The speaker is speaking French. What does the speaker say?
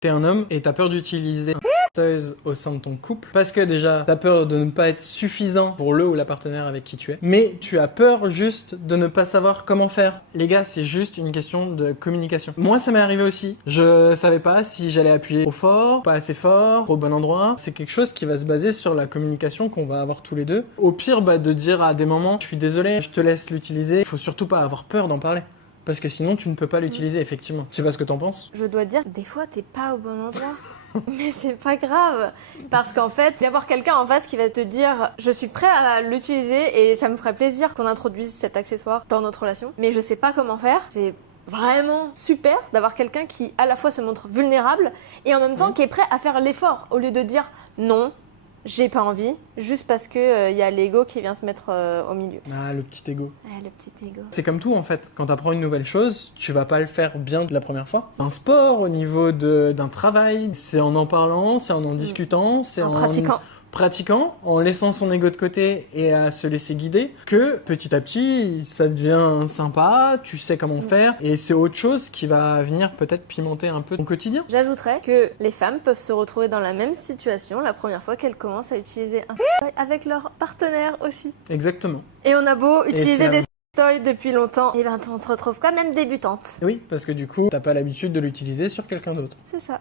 T'es un homme et t'as peur d'utiliser sextoys au sein de ton couple parce que déjà t'as peur de ne pas être suffisant pour le ou la partenaire avec qui tu es, mais tu as peur juste de ne pas savoir comment faire. Les gars, c'est juste une question de communication. Moi, ça m'est arrivé aussi. Je savais pas si j'allais appuyer trop fort, pas assez fort, au bon endroit. C'est quelque chose qui va se baser sur la communication qu'on va avoir tous les deux. Au pire, de dire à des moments, je suis désolé, je te laisse l'utiliser. Il faut surtout pas avoir peur d'en parler. Parce que sinon, tu ne peux pas l'utiliser, effectivement. Je sais pas ce que t'en penses. Je dois dire, des fois, t'es pas au bon endroit. Mais c'est pas grave. Parce qu'en fait, il y avoir quelqu'un en face qui va te dire je suis prêt à l'utiliser et ça me ferait plaisir qu'on introduise cet accessoire dans notre relation. Mais je sais pas comment faire. C'est vraiment super d'avoir quelqu'un qui à la fois se montre vulnérable et en même temps qui est prêt à faire l'effort au lieu de dire non. J'ai pas envie, juste parce que y a l'ego qui vient se mettre au milieu. Ah, le petit ego. Le petit ego. C'est comme tout en fait, quand tu apprends une nouvelle chose, tu vas pas le faire bien de la première fois. Un sport, au niveau d'un travail, c'est en parlant, c'est en discutant, c'est en pratiquant, en laissant son ego de côté et à se laisser guider, que petit à petit, ça devient sympa, tu sais comment faire, et c'est autre chose qui va venir peut-être pimenter un peu ton quotidien. J'ajouterais que les femmes peuvent se retrouver dans la même situation la première fois qu'elles commencent à utiliser un sextoy avec leur partenaire aussi. Exactement. Et on a beau utiliser des sextoys depuis longtemps, et ben on se retrouve quand même débutante. Oui, parce que du coup, t'as pas l'habitude de l'utiliser sur quelqu'un d'autre. C'est ça.